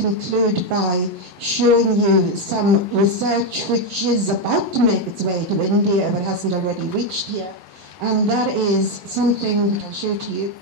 conclude by showing you some research which is about to make its way to India if it hasn't already reached here. And that is something that I'll show to you,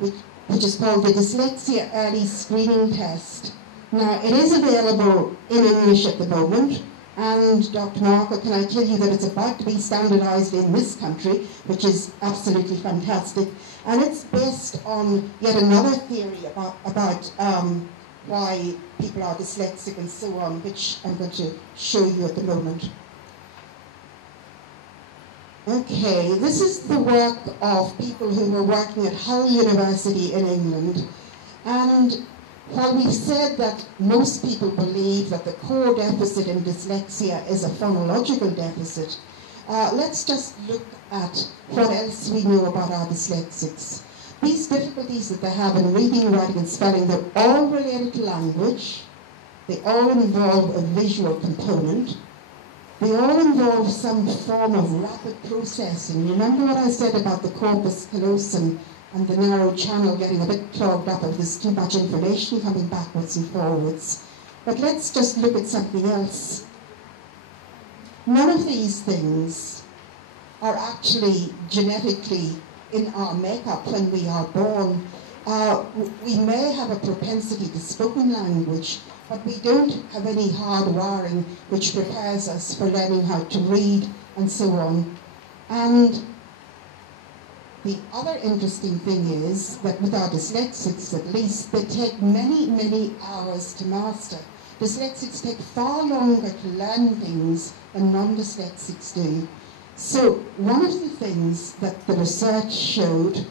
which is called the Dyslexia Early Screening Test. Now, it is available in English at the moment, and Dr. Marco, can I tell you that it's about to be standardised in this country, which is absolutely fantastic. And it's based on yet another theory about why people are dyslexic and so on, which I'm going to show you at the moment. Okay, this is the work of people who were working at Hull University in England. And while we've said that most people believe that the core deficit in dyslexia is a phonological deficit, let's just look at what else we know about our dyslexics. These difficulties that they have in reading, writing and spelling, they're all related to language. They all involve a visual component. They all involve some form of rapid processing. Remember what I said about the corpus callosum and the narrow channel getting a bit clogged up if there's too much information coming backwards and forwards. But let's just look at something else. None of these things are actually genetically in our makeup when we are born. We may have a propensity to spoken language, but we don't have any hard wiring which prepares us for learning how to read and so on. And the other interesting thing is that with our dyslexics, at least, they take many, many hours to master. Dyslexics take far longer to learn things than non-dyslexics do. So one of the things that the research showed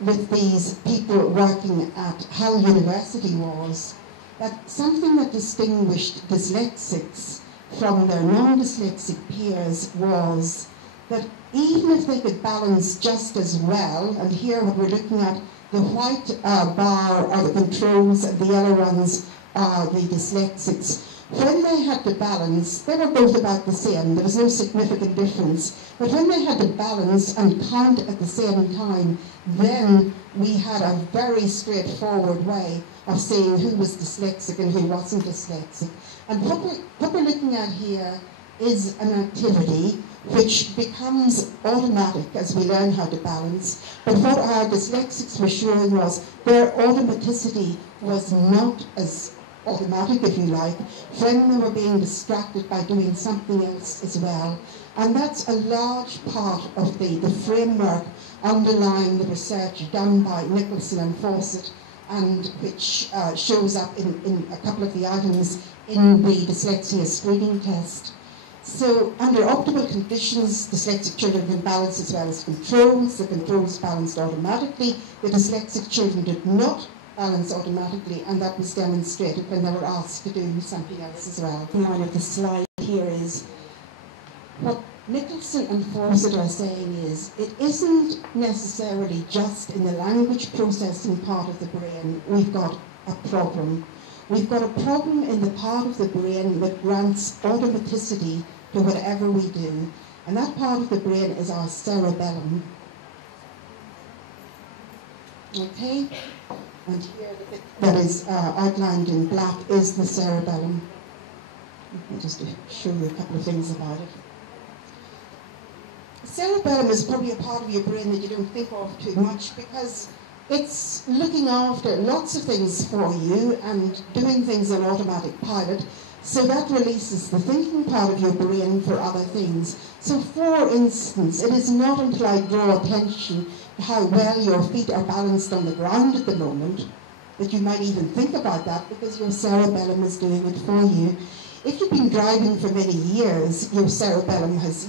with these people working at Hull University was that something that distinguished dyslexics from their non-dyslexic peers was that even if they could balance just as well, and here what we're looking at, the white bar are the controls and the yellow ones are the dyslexics. When they had to balance, they were both about the same. There was no significant difference. But when they had to balance and count at the same time, then we had a very straightforward way of saying who was dyslexic and who wasn't dyslexic. And what we're looking at here is an activity which becomes automatic as we learn how to balance. But what our dyslexics were showing was their automaticity was not as automatic, if you like, when they were being distracted by doing something else as well. And that's a large part of the framework underlying the research done by Nicholson and Fawcett, and which shows up in a couple of the items in the dyslexia screening test. So under optimal conditions, dyslexic children can balance as well as controls. The controls balanced automatically. The dyslexic children did not balance automatically, and that was demonstrated when they were asked to do something else as well. The line of the slide here is what Nicholson and Fawcett are saying is it isn't necessarily just in the language processing part of the brain we've got a problem. We've got a problem in the part of the brain that grants automaticity to whatever we do, and that part of the brain is our cerebellum. Okay? And here the bit that is outlined in black is the cerebellum. Just to show you a couple of things about it. The cerebellum is probably a part of your brain that you don't think of too much because it's looking after lots of things for you and doing things on automatic pilot. So that releases the thinking part of your brain for other things. So for instance, it is not until I draw attention to how well your feet are balanced on the ground at the moment that you might even think about that because your cerebellum is doing it for you. If you've been driving for many years, your cerebellum has,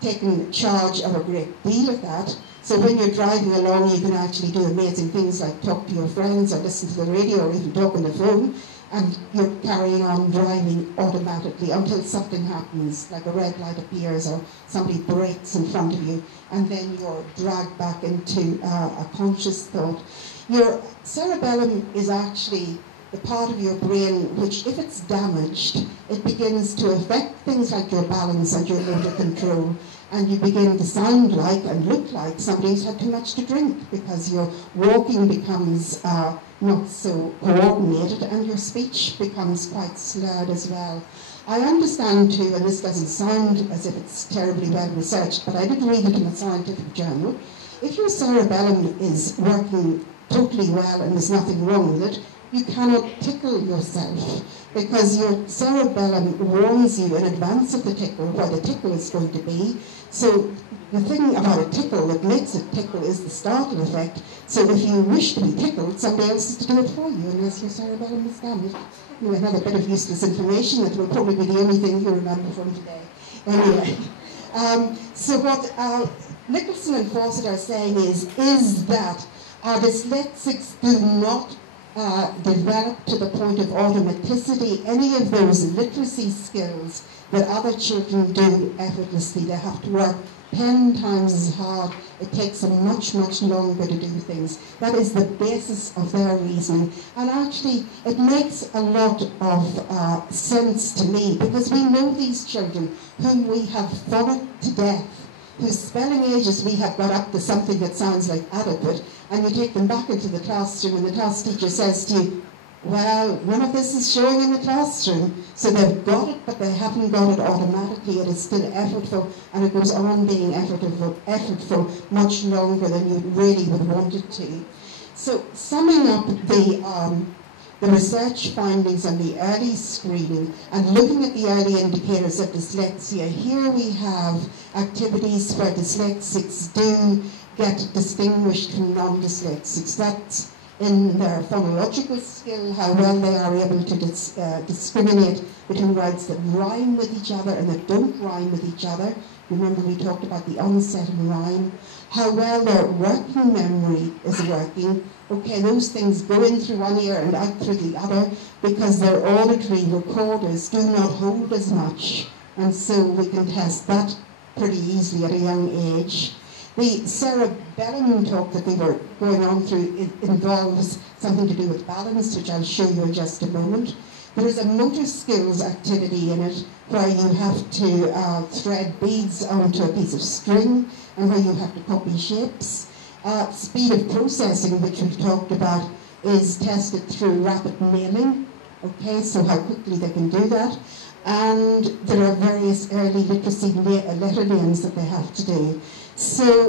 taken charge of a great deal of that. So when you're driving along, you can actually do amazing things like talk to your friends or listen to the radio or even talk on the phone, and you're carrying on driving automatically until something happens, like a red light appears or somebody brakes in front of you, and then you're dragged back into a conscious thought. Your cerebellum is actually the part of your brain which, if it's damaged, it begins to affect things like your balance and your motor control. and you begin to sound like and look like somebody who's had too much to drink, because your walking becomes not so coordinated and your speech becomes quite slurred as well. I understand too, and this doesn't sound as if it's terribly well researched, but I did read it in a scientific journal. If your cerebellum is working totally well and there's nothing wrong with it, you cannot tickle yourself, because your cerebellum warns you in advance of the tickle where the tickle is going to be. So the thing about a tickle that makes it tickle is the startle effect. So if you wish to be tickled, somebody else is to do it for you, unless your cerebellum is damaged. Another bit of useless information that will probably be the only thing you remember from today. Anyway, so what Nicholson and Fawcett are saying is that our dyslexics do not develop to the point of automaticity any of those literacy skills that other children do effortlessly. They have to work 10 times as hard. It takes them much, much longer to do things. That is the basis of their reasoning. And actually, it makes a lot of sense to me, because we know these children whom we have followed to death, whose spelling ages we have got up to something that sounds like adequate, and you take them back into the classroom and the class teacher says to you, well, none of this is showing in the classroom. So they've got it, but they haven't got it automatically. It is still effortful, and it goes on being effortful much longer than you really would want it to. So summing up the research findings on the early screening and looking at the early indicators of dyslexia, here we have activities where dyslexics do get distinguished from non-dyslexics. That's in their phonological skill, how well they are able to discriminate between words that rhyme with each other and that don't rhyme with each other. Remember we talked about the onset and rhyme. How well their working memory is working. Okay, those things go in through one ear and out through the other, because their auditory recorders do not hold as much. And so we can test that pretty easily at a young age. The cerebellum talk that we were going on through involves something to do with balance, which I'll show you in just a moment. There is a motor skills activity in it where you have to thread beads onto a piece of string, and where you have to copy shapes. Speed of processing, which we've talked about, is tested through rapid nailing. Okay, so how quickly they can do that. And there are various early literacy letter names that they have to do. So